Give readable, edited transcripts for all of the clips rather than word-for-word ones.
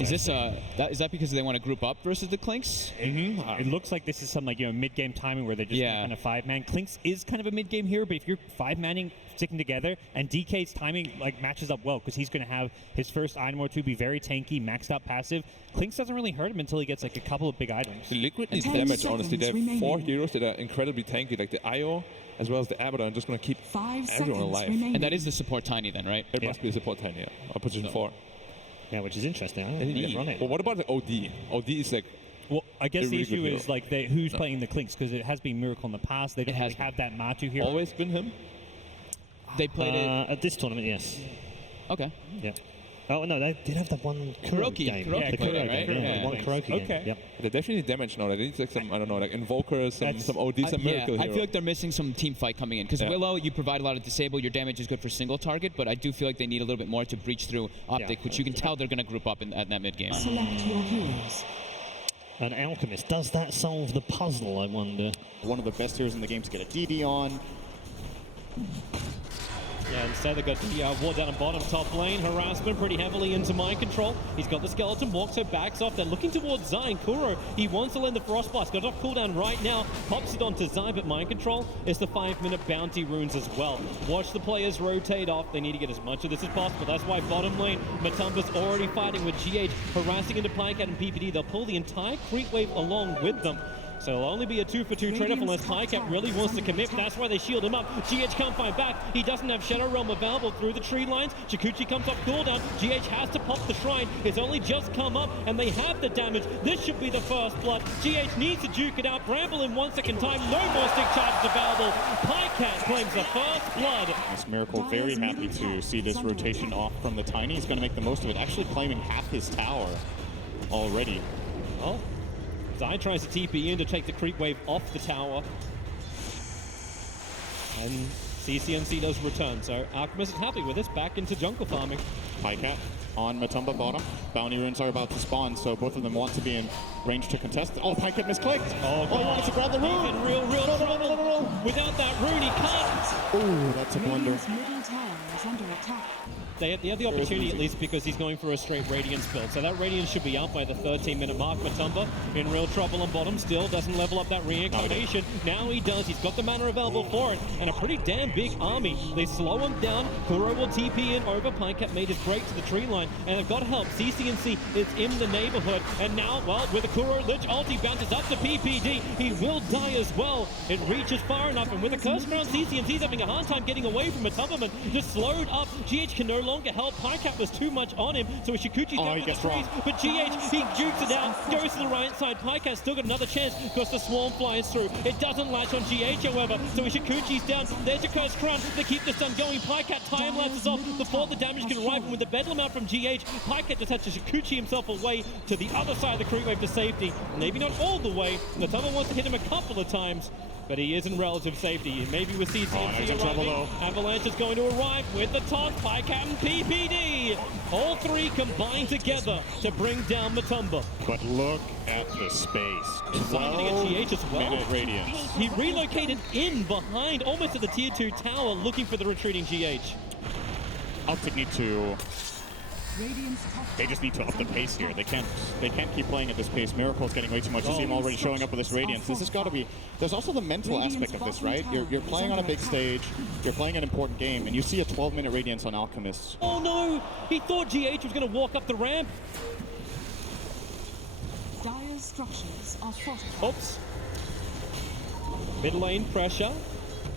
Is this is that because they want to group up versus the Clinks? It looks like this is some mid-game timing where they're just kind of 5-man. Clinks is kind of a mid-game hero, but if you're 5-manning, sticking together, and DK's timing matches up well because he's going to have his first item or two be very tanky, maxed out passive. Clinks doesn't really hurt him until he gets a couple of big items. The Liquid needs damage, honestly. They have 4 heroes that are incredibly tanky, like the IO as well as the Abaddon, just going to keep everyone alive. And that is the support Tiny then, right? It must be the support Tiny, or position 4. Yeah, which is interesting. I don't think run it. Well, what about the OD? OD is like... Well, I guess the issue is who's playing the Clinks, because it has been Miracle in the past. They don't really have that Matu hero. Always been him? They played it... At this tournament, yes. Okay. Yeah. Oh, no, they did have that one Kuroki game. Kuroki played it, right? Yeah, one Kuroki game. Okay. Yep. They definitely need damage now. They need some, I don't know, Invokers, some OD, some Miracle I feel like they're missing some team fight coming in. Because Willow, you provide a lot of disable, your damage is good for single target, but I do feel like they need a little bit more to breach through Optic, which you can tell they're going to group up at that mid-game. Select your heroes. An Alchemist, does that solve the puzzle, I wonder? One of the best heroes in the game to get a DD on. Yeah, instead they got the ward down and bottom top lane. Harassment pretty heavily into mind control. He's got the skeleton, walks her backs off. They're looking towards Zai. Kuro, he wants to land the Frostblast. Got it off cooldown right now. Pops it onto Zai, but mind control is the 5-minute bounty runes as well. Watch the players rotate off. They need to get as much of this as possible. That's why bottom lane, Matumba's already fighting with GH, harassing into Pycat and PPD. They'll pull the entire creep wave along with them. So it'll only be a 2-for-2 trade-off unless Pycat really wants to commit. That's why they shield him up. GH can't fight back. He doesn't have Shadow Realm available through the tree lines. Shukuchi comes off cooldown. GH has to pop the shrine. It's only just come up, and they have the damage. This should be the first blood. GH needs to duke it out. Bramble in 1 second time. No more stick charges available. Pycat claims the first blood. This Miracle very happy to see this rotation off from the Tiny. He's going to make the most of it. Actually claiming half his tower already. Oh. Zai tries to TP in to take the creep wave off the tower. And CCNC does return, so Alchemist is happy with this, back into jungle farming. Pycat on Matumba bottom. Bounty runes are about to spawn, so both of them want to be in range to contest. Oh, Pycat misclicked! Oh, he wanted to grab the rune! He's in real trouble! No. Without that rune, he can't! Oh, that's a blunder. Middle tower is under attack. They have the opportunity at least because he's going for a straight Radiance build. So that Radiance should be out by the 13-minute mark. Matumba in real trouble on bottom still. Doesn't level up that reincarnation. Now he does. He's got the mana available for it. And a pretty damn big army. They slow him down. Kuro will TP in over. Pycat made his break to the tree line. And they've got help. CCNC is in the neighborhood. And now, well, with a Kuro Lich ulti bounces up to PPD. He will die as well. It reaches far enough. And with a curse around, CCNC's having a hard time getting away from Matumba. Just slowed up. GH can no longer help. Pycat was too much on him, so Shukuchi's down with the trees, but GH, he jukes it out, goes to the right side. Pycat's still got another chance because the swarm flies through. It doesn't latch on GH, however, so Shukuchi's down. There's a curse crown to keep this stun going. Pycat time lapses off before the damage can arrive, and with the bedlam out from GH, Pycat just had to Shukuchi himself away to the other side of the creep wave to safety. Maybe not all the way. Natama wants to hit him a couple of times, but he is in relative safety. Maybe with CCNC arriving, Avalanche is going to arrive with the toss. Pycat and PPD, all three combine together to bring down Matumba. But look at the space. 12 as well. Minute Radiance. He relocated in behind, almost at the tier 2 tower, looking for the retreating GH. Optic need to... They just need to up the pace here. They can't keep playing at this pace. Miracle's getting way too much. You see him already showing up with this Radiance. This has got to be... There's also the mental aspect of this, right? You're playing on a big stage, you're playing an important game, and you see a 12-minute Radiance on Alchemist. Oh no! He thought GH was going to walk up the ramp. Dire's structures are fortified. Oops. Mid lane pressure.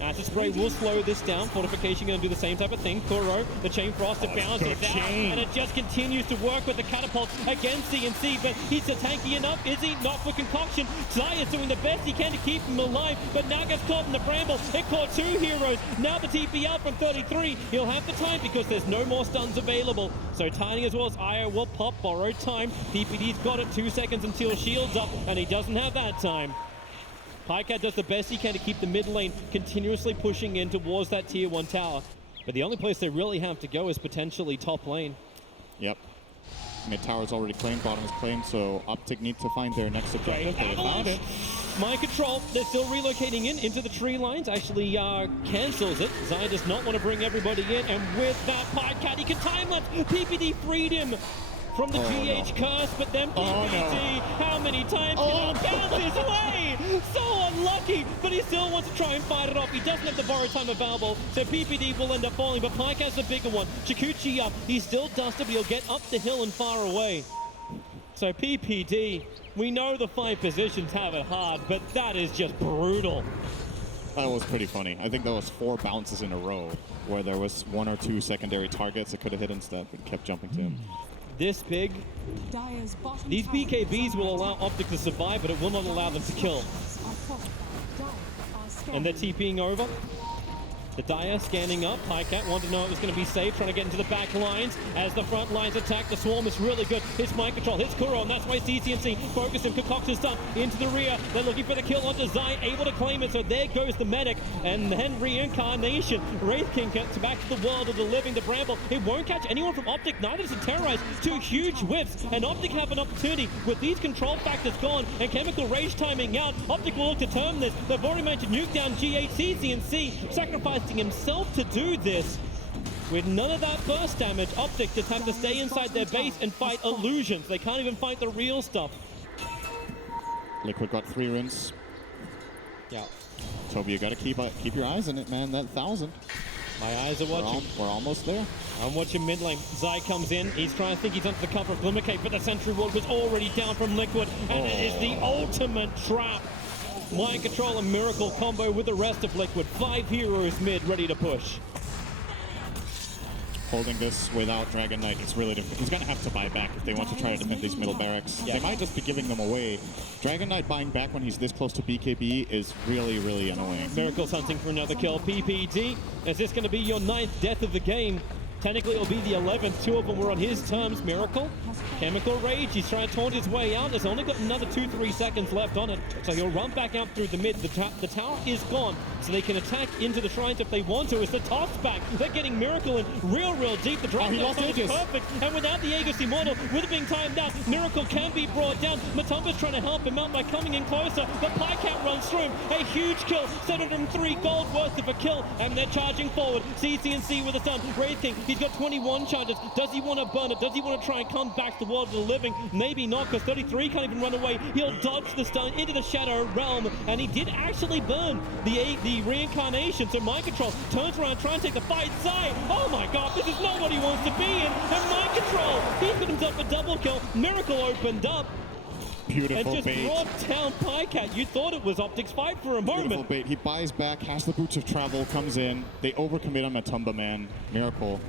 Acid Spray will slow this down. Fortification going to do the same type of thing. Kuro, the Chain Frost, it bounces out. And it just continues to work with the catapult against CNC. But he's a tanky enough, is he? Not for Concoction. Zai is doing the best he can to keep him alive. But now gets caught in the bramble. It caught 2 heroes. Now the TP out from 33. He'll have the time because there's no more stuns available. So Tiny as well as Io will pop, borrowed time. DPD's got it, 2 seconds until shield's up. And he doesn't have that time. Pycat does the best he can to keep the mid lane continuously pushing in towards that tier 1 tower. But the only place they really have to go is potentially top lane. Yep. Mid tower's already claimed, bottom is claimed, so Optic need to find their next objective. They found it. Mind control, they're still relocating into the tree lines. Actually cancels it. Zai does not want to bring everybody in, and with that Pycat, he can time lapse. PPD freed him from the GH curse, but then PPD, how many times can he bounce his way? So unlucky, but he still wants to try and fight it off. He doesn't have the borrow time available, so PPD will end up falling, but Pike has the bigger one. Chikuchi up, he's still dusted, but he'll get up the hill and far away. So PPD, we know the 5 positions have it hard, but that is just brutal. That was pretty funny. I think that was 4 bounces in a row where there was 1 or 2 secondary targets it could have hit instead, but kept jumping to him. This big, Dire's bottom these tower BKBs is will under allow attack. Optic to survive, but it will not allow them to kill. Are fortified. Dire are scanning. And they're TPing over. The Dire scanning up. Highcat wanted to know it was going to be safe, trying to get into the back lines. As the front lines attack, the Swarm is really good. Hits mind control, hits Kuro, and that's why CCNC focus him. Concoction's done into the rear. They're looking for the kill on Design, able to claim it, so there goes the medic. And then Reincarnation. Wraith King gets back to the world of the living. The Bramble, it won't catch anyone from Optic, neither does it terrorize. 2 huge whiffs, and Optic have an opportunity with these control factors gone and Chemical Rage timing out. Optic will look to turn this. They've already managed to nuke down GH. CCNC sacrificing himself to do this. With none of that burst damage, Optic just have to stay inside their base and fight illusions. They can't even fight the real stuff. Liquid got 3 runes. Yeah. Toby, you gotta keep your eyes on it, man. That 1,000. My eyes are watching. We're almost there. I'm watching mid lane. Zai comes in. He's trying to think he's under the cover of Glimmercape, but the Sentry Ward was already down from Liquid, and it is the ultimate trap. Mind Control and Miracle combo with the rest of Liquid. 5 heroes mid, ready to push. Holding this without Dragon Knight is really difficult. He's gonna have to buy back if they want to try to defend these middle barracks. Yeah. They might just be giving them away. Dragon Knight buying back when he's this close to BKB is really, really annoying. Miracle's hunting for another kill. PPD, is this going to be your 9th death of the game? Technically, it'll be the 11th. 2 of them were on his terms. Miracle, Chemical Rage. He's trying to taunt his way out. There's only got another 2-3 seconds left on it. So he'll run back out through the mid. The tower is gone, so they can attack into the shrines if they want to. It's the toss back. They're getting Miracle in real deep. The drop he lost is Aegis. perfect. And without the Aegis Immortal, with it being timed out, Miracle can be brought down. Matumba's trying to help him out by coming in closer. The Pycat runs through him. A huge kill. 703 gold worth of a kill. And they're charging forward. CCNC with a stun. Wraith King, he's got 21 charges. Does he want to burn it? Does he want to try and come back to the world of the living? Maybe not, because 33 can't even run away. He'll dodge the stun into the Shadow Realm, and he did actually burn the Reincarnation. So Mind Control turns around, trying to take the fight. Zai, oh my god, this is not what he wants to be in. And Mind Control, he's got himself a double kill. Miracle opened up Beautiful and just bait. brought down Pycat. You thought it was Optic's fight for a Beautiful moment. bait. He buys back, has the boots of travel, comes in. They overcommit on Matumba, man. Miracle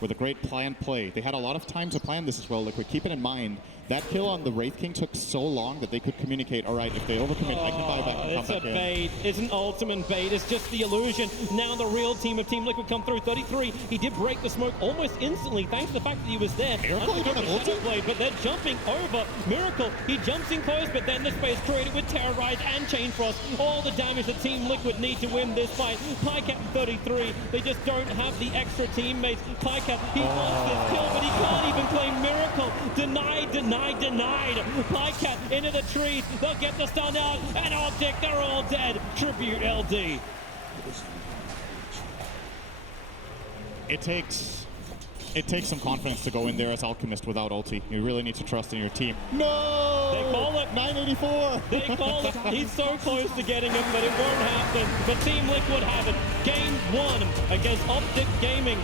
with a great planned play. They had a lot of time to plan this as well. Liquid, keep it in mind. That kill on the Wraith King took so long that they could communicate, all right, if they overcommit, I can buy back and It's come a back in. bait. It's an ultimate bait. It's just the illusion. Now the real team of Team Liquid come through. 33. He did break the smoke almost instantly, thanks to the fact that he was there. Miracle, you don't have ulti? Blade, but they're jumping over. Miracle, he jumps in close, but then the space created with Terrorize and Chain Frost. All the damage that Team Liquid need to win this fight. Pycat 33. They just don't have the extra teammates. Pycat, he wants this kill, but he can't even claim Miracle. Denied. Pycat into the trees. They'll get the stun out. And Optic, they're all dead. Tribute LD. It takes some confidence to go in there as Alchemist without ulti. You really need to trust in your team. No! They call it. 984! They call it. He's so close to getting it, but it won't happen. But Team Liquid have it. Game 1 against Optic Gaming.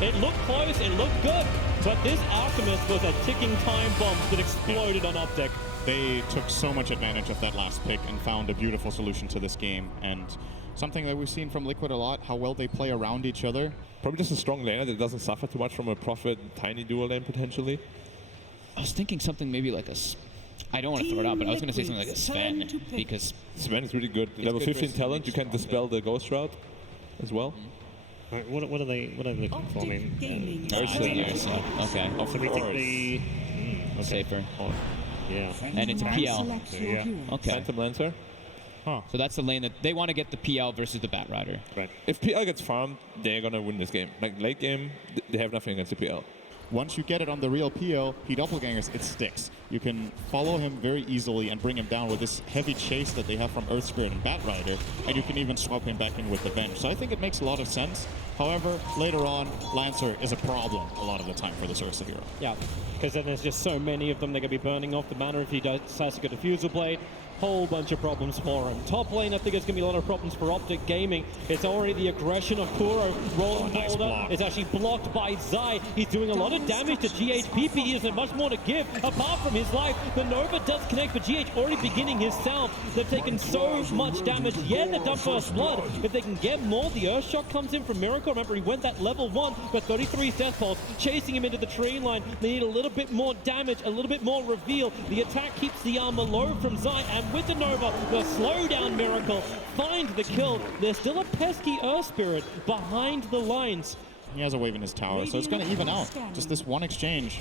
It looked close, it looked good, but this Alchemist was a ticking time bomb that exploded on Optic. They took so much advantage of that last pick and found a beautiful solution to this game. And something that we've seen from Liquid a lot, how well they play around each other. Probably just a strong laner that doesn't suffer too much from a Prophet tiny dual lane potentially. I was thinking something maybe like I don't want to throw it out, but I was going to say something like a Sven, because Sven is really good. Level good 15 versus talent, you can dispel the Ghost Route as well. What are they looking for? I mean, Gaming. Mercenaries, so, okay. Of so we think course. the Safer. yeah. And it's a PL. Select your Yeah. heroes. Okay. Phantom Lancer. So that's the lane that they want to get the PL versus the Bat Rider. Right. If PL gets farmed, they're gonna win this game. Like late game, they have nothing against the PL. Once you get it on the real PO, he doppelgangers, it sticks. You can follow him very easily and bring him down with this heavy chase that they have from Earth Spirit and Bat Rider, and you can even swap him back in with the Venge. So I think it makes a lot of sense. However, later on, Lancer is a problem a lot of the time for this Ursa hero. Yeah, because then there's just so many of them. They're going to be burning off the mana if he decides to get a Fusel Blade. Whole bunch of problems for him. Top lane, I think it's going to be a lot of problems for Optic Gaming. It's already the aggression of Kuro. Rolling nice boulder block. is actually blocked by Zai. He's doing a lot of damage to GH. PP isn't much more to give apart from his life. The Nova does connect, but GH already beginning his salve. They've taken so much damage. Yeah, they've done first blood. If they can get more, the Earthshock comes in from Miracle. Remember, he went that level 1, but 33's Death Pulse chasing him into the tree line. They need a little bit more damage, a little bit more reveal. The attack keeps the armor low from Zai, and with the Nova, the slowdown Miracle find the kill. There's still a pesky Earth Spirit behind the lines. He has a wave in his tower, so it's going to even out. Just this one exchange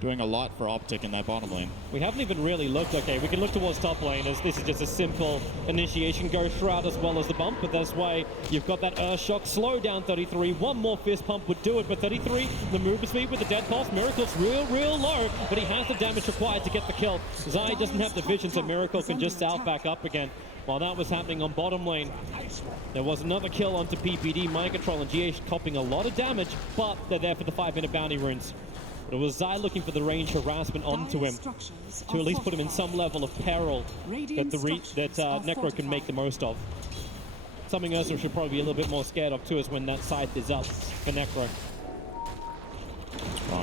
doing a lot for Optic in that bottom lane. We haven't even really looked. Okay, we can look towards top lane as this is just a simple initiation Ghost Shroud as well as the bump, but that's why you've got that Earth Shock. Slow down 33. One more fist pump would do it, but 33, the movement speed with the Dead Pulse. Miracle's real low, but he has the damage required to get the kill. Zai doesn't have the vision, so Miracle can just south back up again. While that was happening on bottom lane, there was another kill onto PPD. Mind Control and GH copping a lot of damage, but they're there for the 5-minute bounty runes. But it was Zai looking for the range harassment onto him to at least put him in some level of peril that Necro can make the most of. Something Ursa should probably be a little bit more scared of too is when that scythe is up for Necro.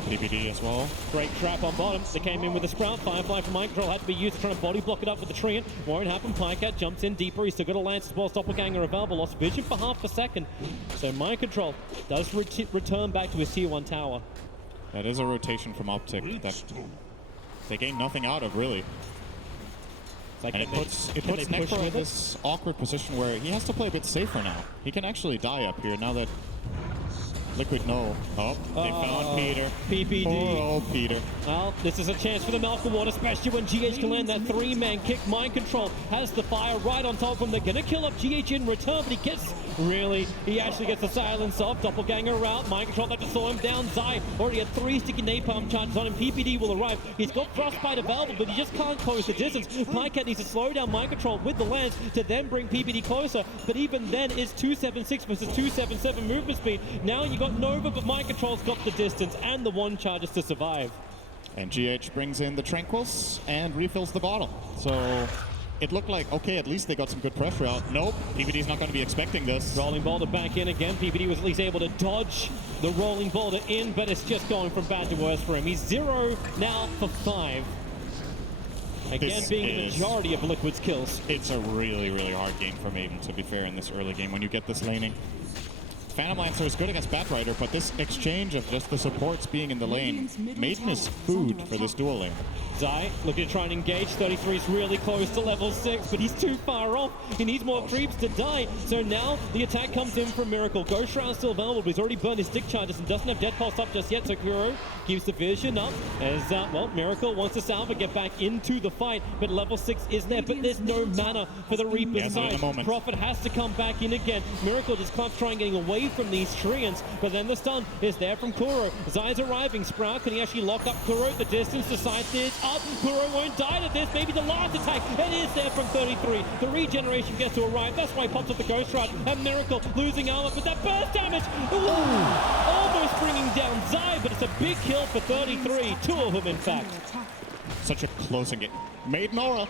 PPD as well. Great trap on bottom. They came in with a Sprout. Firefly from Mind Control had to be used to try and body block it up with the Treant. Won't happen. Pycat jumps in deeper. He's still got a Lance as well as Doppelganger available. Lost vision for half a second. So Mind Control does return back to his tier 1 tower. That is a rotation from Optic that they gain nothing out of, really. Like, and it puts Necro in this awkward position where he has to play a bit safer now. He can actually die up here now that Liquid no. Oh, they found Peter. PPD. Poor old Peter. Well, this is a chance for the Malcolm Ward, especially when GH can land that 3-man kick. Mind Control has the fire right on top of him. They're going to kill up GH in return, but he actually gets the silence off. Doppelganger out. Mind Control that just saw him down. Zai already had 3 sticky napalm charges on him. PPD will arrive. He's got Frostbite available, but he just can't close the distance. Pycat needs to slow down Mind Control with the lance to then bring PPD closer, but even then it's 276 versus 277 movement speed. Now you got Nova, but Mind Control's got the distance and the 1 charges to survive. And GH brings in the Tranquils and refills the bottle. So it looked like, okay, at least they got some good pressure out. Nope, PPD's not going to be expecting this. Rolling boulder back in again. PPD was at least able to dodge the rolling boulder in, but it's just going from bad to worse for him. He's 0 now for 5. Again, being the majority of Liquid's kills. It's a really hard game for Maiden, to be fair, in this early game when you get this laning. Phantom Lancer is good against Batrider, but this exchange of just the supports being in the lane, Maiden is food for this dual lane. Zai looking to try and engage. 33 is really close to level 6, but he's too far off. He needs more creeps to die. So now the attack comes in from Miracle. Ghost Shroud still available, but he's already burned his stick charges and doesn't have Dead Pulse up just yet. So Kuro keeps the vision up as, Miracle wants to salve and get back into the fight, but level 6 is there, but there's no mana for the Reaper's side. Prophet has to come back in again. Miracle just clumps trying getting away from these Treants, but then the stun is there from Kuro. Zai's arriving. Sprout, can he actually lock up Kuro? The distance, the side is up. Kuro won't die to this. Maybe the last attack. It is there from 33. The regeneration gets to arrive. That's why he pops up the Ghost Shroud. And Miracle losing armor, but that burst damage. Ooh, almost bringing down Zai, but it's a big kill for 33. 2 of them, in fact. Such a close game. Maiden Aura.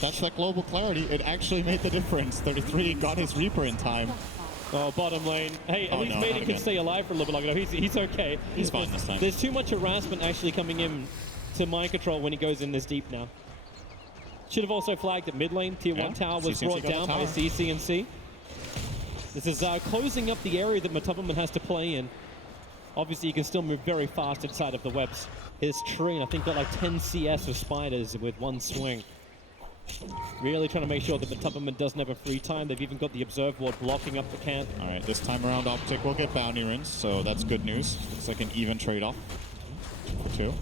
That's that global clarity. It actually made the difference. 33 got his Reaper in time. Oh, bottom lane. Hey, at least Maiden can stay alive for a little bit longer. He's okay. He's fine this time. There's too much harassment actually coming in to Mind Control when he goes in this deep now. Should have also flagged at mid lane. Tier 1 tower was brought down by CCNC. This is closing up the area that Matubberman has to play in. Obviously, he can still move very fast inside of the webs. His Treant, I think, got like 10 CS of spiders with 1 swing. Really trying to make sure that the Matubberman doesn't have a free time. They've even got the Observe Ward blocking up the camp. All right, this time around, Optic will get bounty runes, so that's good news. It's like an even trade-off for 2.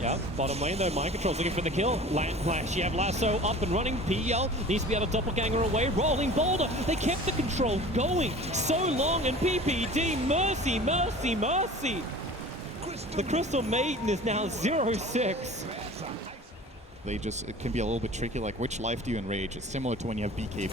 Yeah, bottom lane though, Mind Control's looking for the kill. Land Flash, you have Lasso up and running. PL needs to be able to Doppelganger away. Rolling boulder, they kept the control going so long, and PPD, mercy. The Crystal Maiden is now 0-6. It can be a little bit tricky, like which life do you enrage? It's similar to when you have BKB.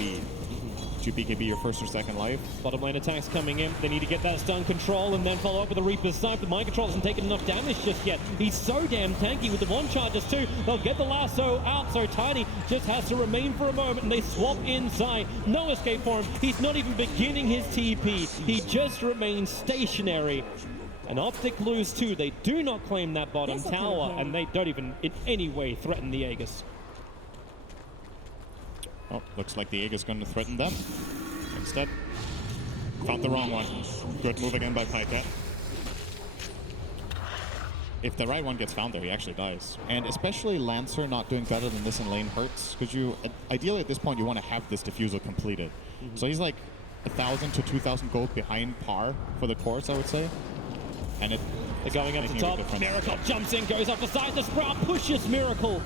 Do you BKB your first or second life. Bottom lane attacks coming in. They need to get that stun control and then follow up with a Reaper's Sight. But Mind Control hasn't taken enough damage just yet. He's so damn tanky with the one charges too. They'll get the lasso out, so Tiny just has to remain for a moment, and they swap inside. No escape for him. He's not even beginning his TP. He just remains stationary. And Optic lose too. They do not claim that bottom tower, and they don't even in any way threaten the Aegis. Oh, looks like the Aegis going to threaten them. Instead, found the wrong one. Good move again by Pycat. If the right one gets found there, he actually dies. And especially Lancer not doing better than this in lane hurts, because you ideally at this point you want to have this diffusal completed. So he's like 1,000 to 2,000 gold behind par for the course, I would say. And they're going up to top. Miracle jumps in, goes up the side. The Sprout pushes Miracle.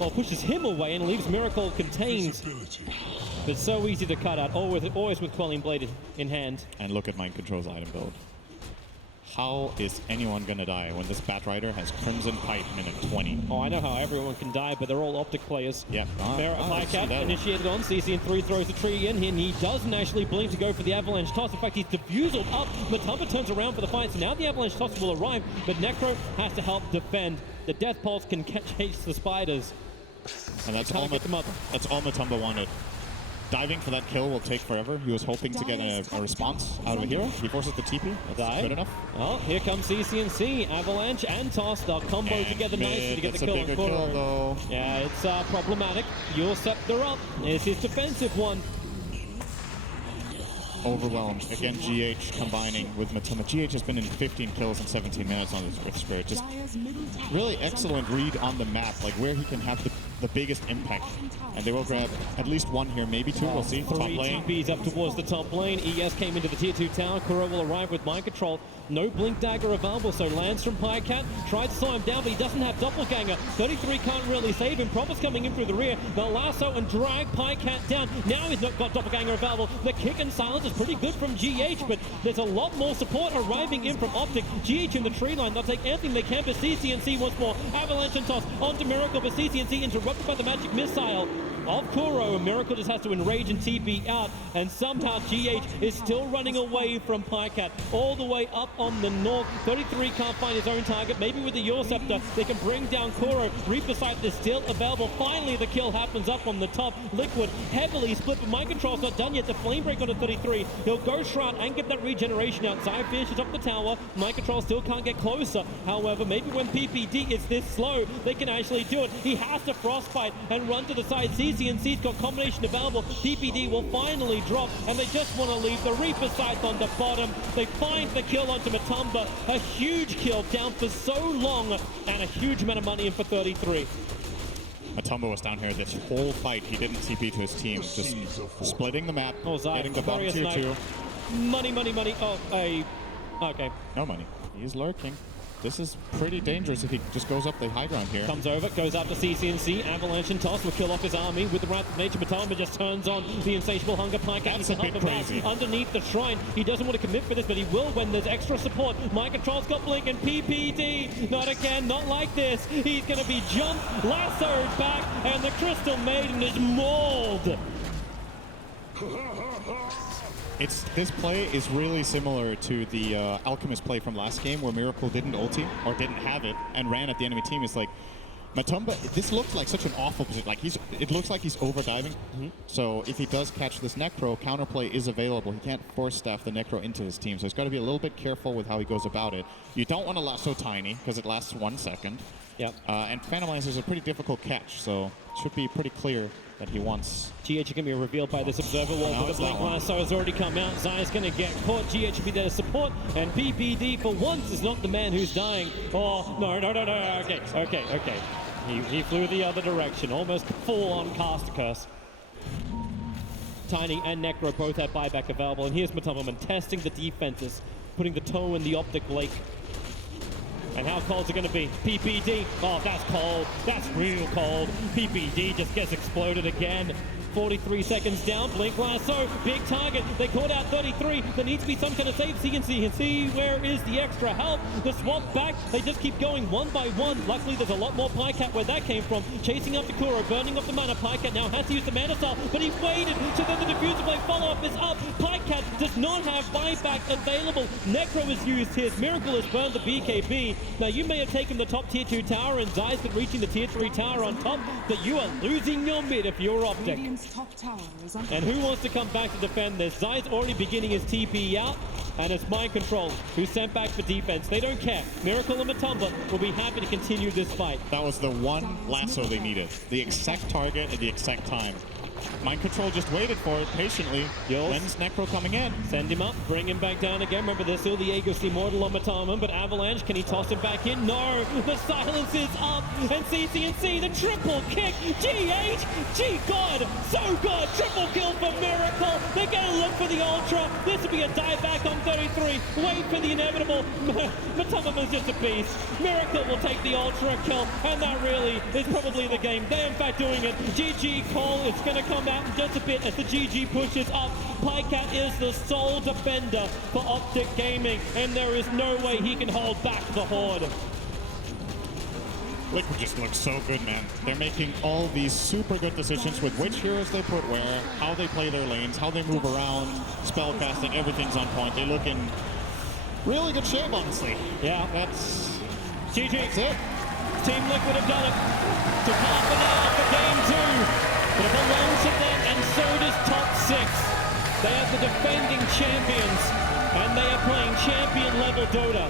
Well, pushes him away and leaves Miracle contained. But so easy to cut out, always with Quelling Blade in hand. And look at Mind Control's item build. How is anyone gonna die when this Batrider has Crimson Pipe minute 20? Oh, I know how everyone can die, but they're all Optic players. Yep. Pycat initiated on, CCN3 throws the tree in, and he doesn't actually blink to go for the Avalanche Toss. In fact, he's diffusal up. Matumba turns around for the fight, so now the Avalanche Toss will arrive, but Necro has to help defend. The Death Pulse can chase the spiders. And that's all Matumba wanted. Diving for that kill will take forever. He was hoping to get a response out of a hero. He forces the TP. That's good enough. Oh, here comes CCNC. Avalanche and Toss. They'll combo together nicely to get the kill on Kuro. Yeah, it's problematic. Your Scepter up. It's his defensive one. Overwhelmed. Again, GH combining with Matumba. GH has been in 15 kills in 17 minutes on this Rift Spirit. Just really excellent read on the map, like where he can have the biggest impact. And they will grab at least one here, maybe two. We'll see. Top lane. TPs up towards the top lane. ES came into the tier 2 tower. Kuro will arrive with Mind Control. No Blink Dagger available, so lands from Pycat. Tried to slow him down, but he doesn't have Doppelganger. 33 can't really save him. Prophet's coming in through the rear. They'll lasso and drag Pycat down. Now he's not got Doppelganger available. The kick and silence is pretty good from GH, but there's a lot more support arriving in from Optic. GH in the tree line. They'll take anything they can, but CCNC once more. Avalanche and Toss onto Miracle, but CCNC interrupted by the magic missile of Kuro. Miracle just has to enrage and TP out, and somehow GH is still running away from Pycat all the way up on the north. 33 can't find his own target. Maybe with the Your Scepter they can bring down Kuro. Reaper Sight is still available. Finally the kill happens up on the top. Liquid heavily split, but Mind Control's not done yet. The Flame Break onto 33. He'll go Shroud and get that regeneration out. Zai finishes up the tower. Mind Control still can't get closer. However, maybe when PPD is this slow, they can actually do it. He has to Frostbite and run to the side. CCNC's got combination available. PPD will finally drop, and they just want to leave the Reaper Sight on the bottom. They find the kill onto Matumba. A huge kill down for so long, and a huge amount of money in for 33. Matumba was down here this whole fight. He didn't TP to his team. Just splitting the map, getting the bottom tier 2. Money. Oh, okay. No money. He's lurking. This is pretty dangerous if he just goes up the high ground here. Comes over, goes up to CCNC. Avalanche and Toss will kill off his army with the Wrath of Nature. Matumba just turns on the Insatiable Hunger. Pycat needs to help him out underneath the shrine. He doesn't want to commit for this, but he will when there's extra support. Mind Control's got Blink and PPD. Not again, not like this. He's going to be jumped, lassoed back, and the Crystal Maiden is mauled. This play is really similar to the Alchemist play from last game where Miracle didn't ulti or didn't have it and ran at the enemy team. It's like Matumba, this looks like such an awful position. Like it looks like he's overdiving. So if he does catch this Necro, counterplay is available. He can't force staff the Necro into his team. So he's got to be a little bit careful with how he goes about it. You don't want to lasso Tiny because it lasts 1 second. Yep. And Phantom Lance is a pretty difficult catch, so it should be pretty clear that he wants. GH can be revealed by this observer wall, but the Blink Lasso has already come out. Zai's going to get caught. GH will be there to support, and PPD for once is not the man who's dying. Oh, no. Okay. He flew the other direction, almost full-on Caster Curse. Tiny and Necro both have buyback available, and here's Matumba testing the defenses, putting the toe in the Optic lake. And how cold's it going to be? PPD. Oh, that's cold. That's real cold. PPD just gets exploded again. 43 seconds down. Blink Lasso. Big target. They caught out 33. There needs to be some kind of save. See where is the extra help. The swap back. They just keep going one by one. Luckily, there's a lot more Pycat where that came from. Chasing up to Kuro. Burning up the mana. Pycat now has to use the mana style, but he waited. So then the diffuser blade follow-up is up. Pycat does not have buyback available. Necro is used his. Miracle has burned the BKB. Now, you may have taken the top tier 2 tower and Zai's been reaching the tier 3 tower on top, but you are losing your mid if you're Optic. Top tower is under And who wants to come back to defend this? Zai's already beginning his TP out, and it's Mind Control who's sent back for defense. They don't care. Miracle and Matumba will be happy to continue this fight. That was the one lasso they needed. The exact target at the exact time. Mind Control just waited for it patiently. When's Necro coming in? Send him up, bring him back down again. Remember, there's still the Aegis Immortal on Matama, but Avalanche, can he toss him back in? No! The silence is up, and CCNC, the triple kick! GH! G-God! So good! Triple kill for Miracle! They're gonna look for the Ultra! This will be a dive back on 33! Wait for the inevitable! Matama's just a beast! Miracle will take the Ultra kill, and that really is probably the game. They're in fact doing it. GG Cole, it's gonna come out in just a bit as the GG pushes up. Pycat is the sole defender for Optic Gaming, and there is no way he can hold back the Horde. Liquid just looks so good, man. They're making all these super good decisions with which heroes they put where, how they play their lanes, how they move around, spellcasting, everything's on point. They look in really good shape, honestly. Yeah. That's GG. That's it. Team Liquid have done it. To half an hour for game 2. But it belongs to them, and so does top 6. They are the defending champions, and they are playing champion level Dota.